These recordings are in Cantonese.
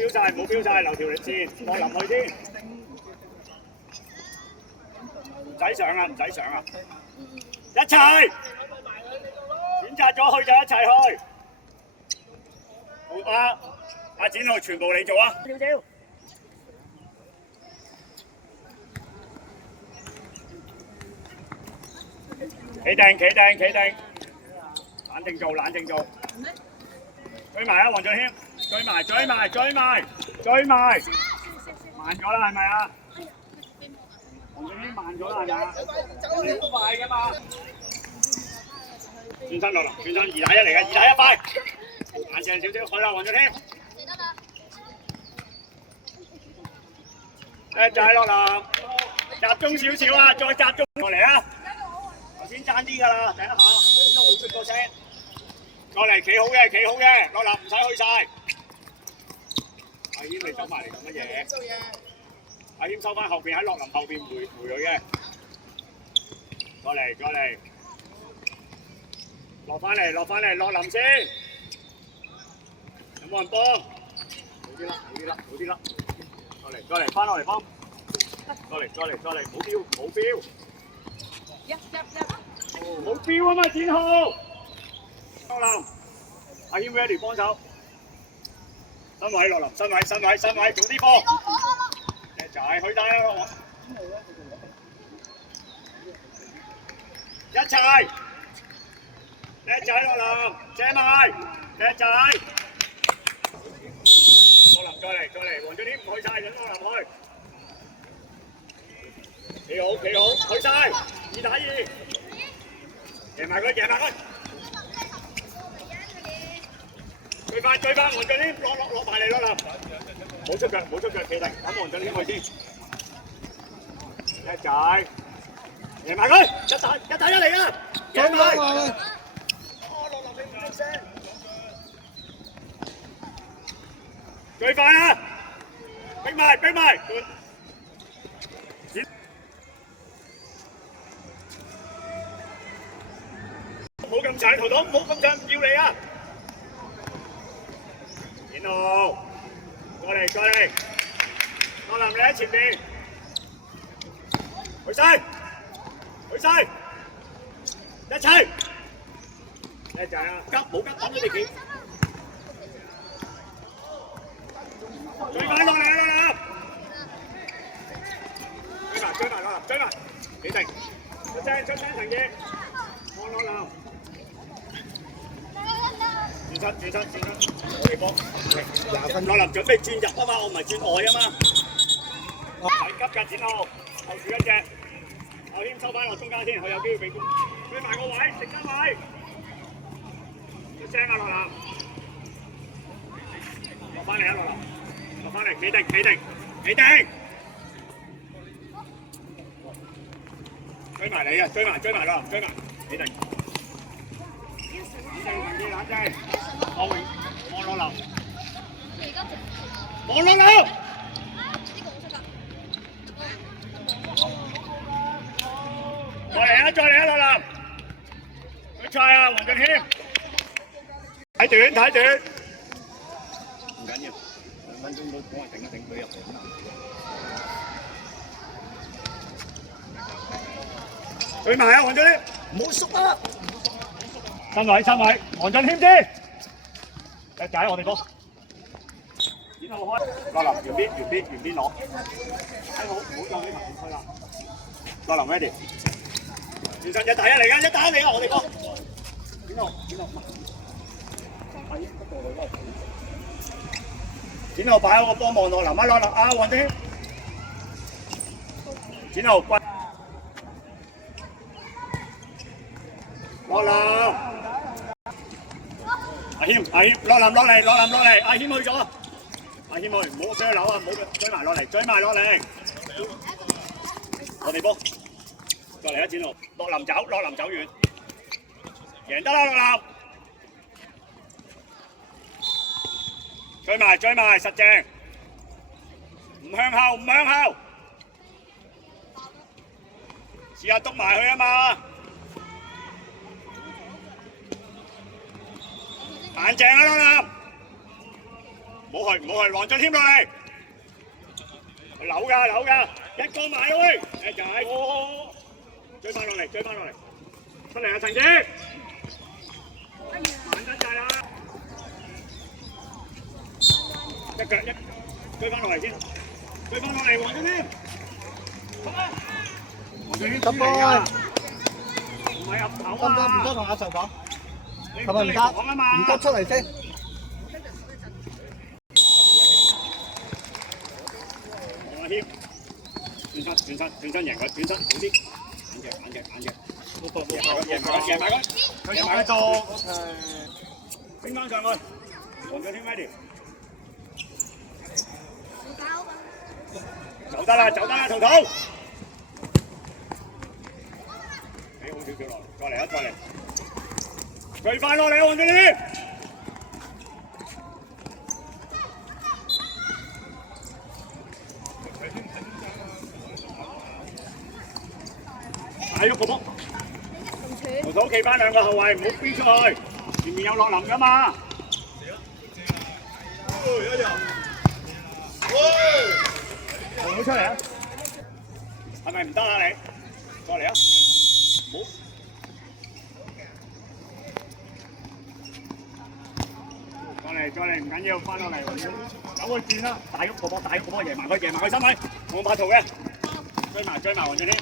標晒，唔好標晒，留條線，我臨去先。唔使上啊，唔使上啊，一齊選擇咗去就一齊去。好啊，阿展浩全部你做啊！少少。企定，企定，企定，冷靜做，冷靜做。追埋啊，黃俊謙，追埋，追埋，追埋，追埋。慢咗啦，係咪啊？黃俊謙慢咗啦，係咪啊？你好快㗎嘛？轉身落嚟，轉身2打1嚟嘅，2打1快。冷靜少少，去啦，黃俊謙。叻仔落嚟，集中少少啊，再集中落嚟啊！頭先爭啲㗎啦，第一下邊度會出個聲？落嚟企好嘅，企好嘅，落嚟唔使去晒。阿謙你走埋嚟做乜嘢？阿謙收翻後邊喺洛林後邊回佢嘅。過嚟，過嚟，落翻嚟，落翻嚟，洛林先。有冇人幫？好啲啦，好啲啦，好啲啦。過嚟，過嚟，翻落嚟幫。過嚟，過嚟，過嚟，冇標，冇標。冇標啊嘛，展浩。洛林，阿謙 ready 幫手。身位，洛林，身位，身位，身位，早啲波。叻仔，去帶啦，一齊。叻仔，洛林，借埋，叻仔。洛林再嚟，再嚟，黃俊謙唔去晒，等洛林去。企好，企好，去晒，2打2。贏埋佢，贏埋佢。追翻，追翻，黃俊謙落埋嚟洛林。冇出腳，冇出腳，企定，等黃俊謙去先。叻仔，贏埋佢，一打1嚟啊！贏埋。哦，洛林你唔出聲。追快啊！逼埋，逼埋。唔好咁長，頭頭唔好咁長，唔要你啊！展浩，過嚟，過嚟，洛林你喺前邊，去晒，去晒，一齊，叻仔啊！急冇急，等你哋企，追埋落嚟啊！追埋，追埋洛林，追埋，企定，出聲，出聲，陳傑，望洛林。轉身，轉身，轉身，我哋幫20分，洛林準備轉入啊嘛，我唔係轉外啊嘛。係急㗎，展浩，後住一隻，阿謙收翻落中間先，佢有機會被攻。追埋個位，食得位。出聲啊，洛林！落翻嚟啊，洛林！落翻嚟，企定，企定，企定。追埋你啊！追埋，追埋洛林，追埋，企定。冷靜，冷靜。望洛林，望洛林，再嚟啊！再嚟啊！洛林，去賽啊！黃俊謙，睇短睇短，唔緊要，2分鐘都幫佢頂一頂佢入嚟。追埋啊！黃俊謙，唔好縮啊！身位，身位，黃俊謙先。叻仔，我哋講。展浩開，洛林原邊，原邊，原邊攞。睇好，唔好再俾埋佢推啦。洛林 ready。轉身1打1嚟㗎，1打1嚟㗎，我哋講。展浩，展浩。展浩擺喺個波望洛林啊，洛林啊，黃俊謙。展浩歸。洛林。阿謙，阿謙，洛林落嚟，洛林落嚟，阿謙去咗，阿謙去，唔好追樓啊，唔好追埋落嚟，追埋落嚟，我哋波，再嚟一展浩，洛林走，洛林走遠，贏得啦，洛林，追埋，追埋，實正，唔向後，唔向後，試下篤埋去啊嘛。硬淨啊，洛林！唔好去，黃俊謙落嚟，扭㗎，一個埋喂，一解，追翻落嚟，出嚟啊陳傑，慢真滯啦，一腳追翻落嚟先，黃俊謙，黃俊謙咁啊，唔係入頭啊，唔得同阿 Sir 講，係咪唔得出嚟先。轉身贏佢，轉身好啲，眼嘅，贏埋佢做，升翻上去，黃俊謙 ready， 走得啦，圖圖，好少落嚟，再嚟，最快落嚟，黃俊謙。睇喐個波，徒手企翻兩個後衞，唔好飛出去，前面有落林噶嘛。唔好出嚟啊！係咪唔得啊你？過嚟啊！唔好。再嚟，唔緊要，翻落嚟。走個轉啦，大喐個波，贏埋佢身位，冇拍圖嘅，追埋黃俊謙。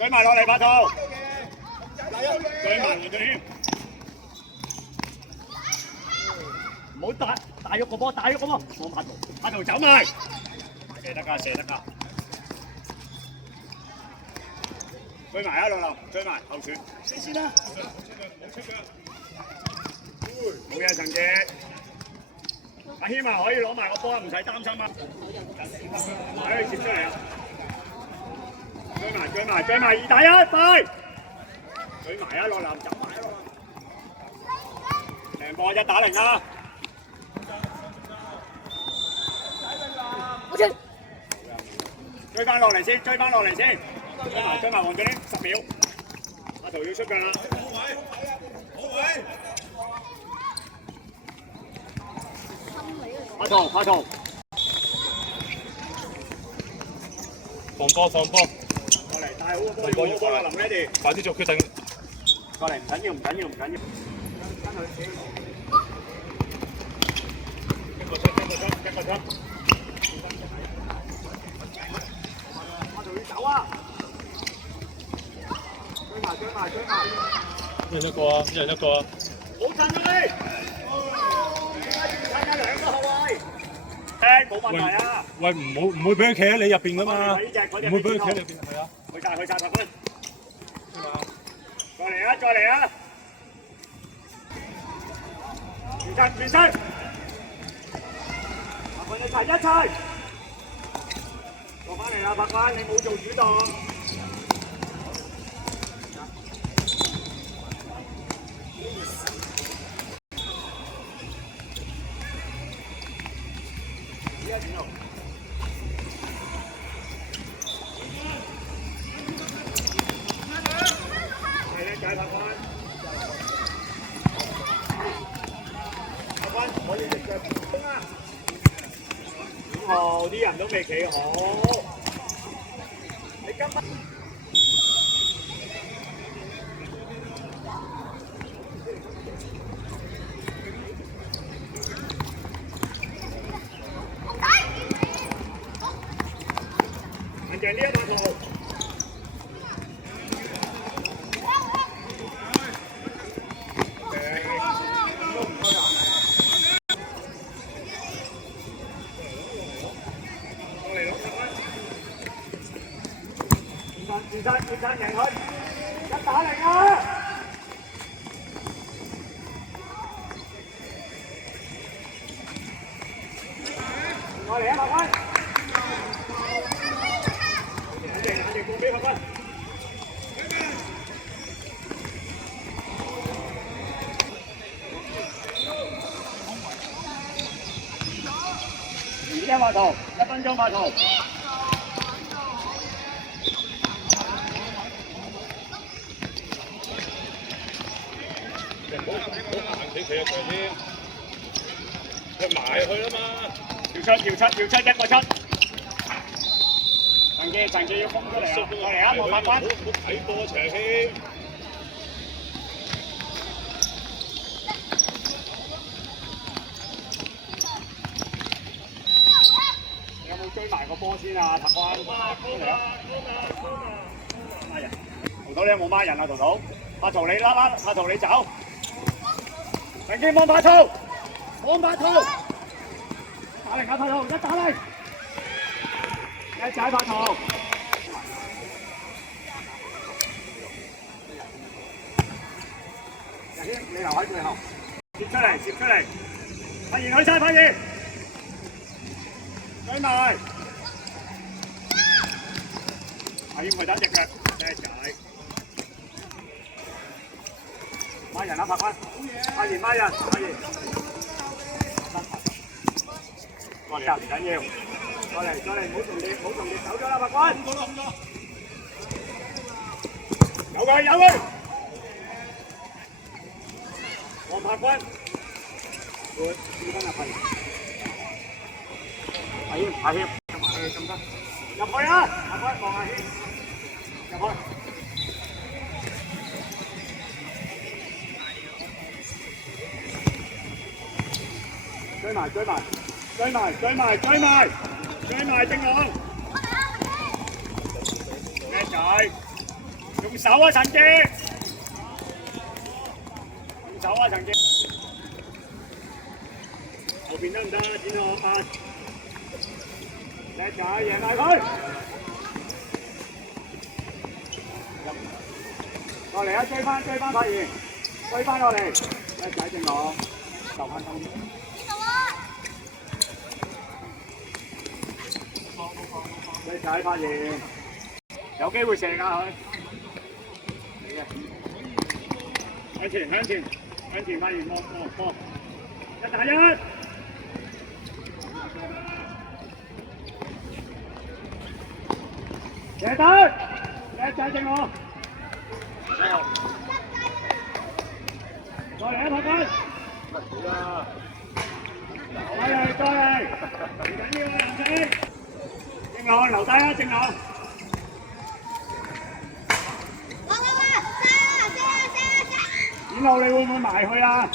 追埋落嚟，拍圖，追埋黃俊謙，唔好大喐個波，冇拍圖走埋，射得㗎，追埋啊老劉，追埋後傳，先啦，冇嘢陳傑，阿謙啊可以攞埋個波，唔使擔心啊，可以接出嚟啊！追埋2打1，快！追埋啊，落林走埋啊，成波1打0啊！追翻落嚟先，追埋黃俊謙10秒，阿圖要出㗎啦！好位！阿圖，放波！大好個波，要林 ready， 快啲做決定。過嚟唔緊要。跟佢。一個出。我仲要走啊！追埋。一人一個啊！好近啊你！參加2個後衞。冇問題啊！喂，唔會俾佢企喺你入邊噶嘛？唔會俾佢企喺入邊，係啊。去曬10分。再嚟啊！轉身，白君一齊，落翻嚟啦，白君你冇做主動。啲人都未企好，你今晚眼鏡呢一把圖。轉身贏佢，1打0啊！過嚟啊，白君！眼鏡過俾白君。而家畫圖，1分鐘畫圖。企一齊先。佢埋去啦嘛。要出一個出。陳記要攻出嚟啊！過嚟啊！莫發軍。好睇波長氣。有冇追埋個波先啊？塔關。過嚟啊！孖人。陶陶你有冇孖人啊？陶陶。阿陶你甩，阿陶你走。陳記望拍套，望拍套。打嚟拍套，一打嚟。一仔拍套。你留喺最後，接出嚟，發現去晒，發現，追埋，阿英佢打隻腳，叻仔，孖人啊，拍翻，發現，過嚟唔緊要，過嚟，唔好同你走咗啦，拍翻，有佢。黃柏君，4分入去，阿謙，咁得，入去啊！阿君望阿謙，入去。追埋，正朗，叻仔，用手啊，陳記。走啊，陳記！後邊得唔得？展浩8，叻仔，贏埋佢！過嚟啊，追翻發現，追翻落嚟，叻仔正朗，就翻燈。叻仔發現，有機會射㗎佢。向前發現波，一打一，射得，叻仔正我，過嚟啊，拍翻，過嚟，唔緊要啊，唔使，正朗留低啊，正朗。展浩，你會唔會埋去啊？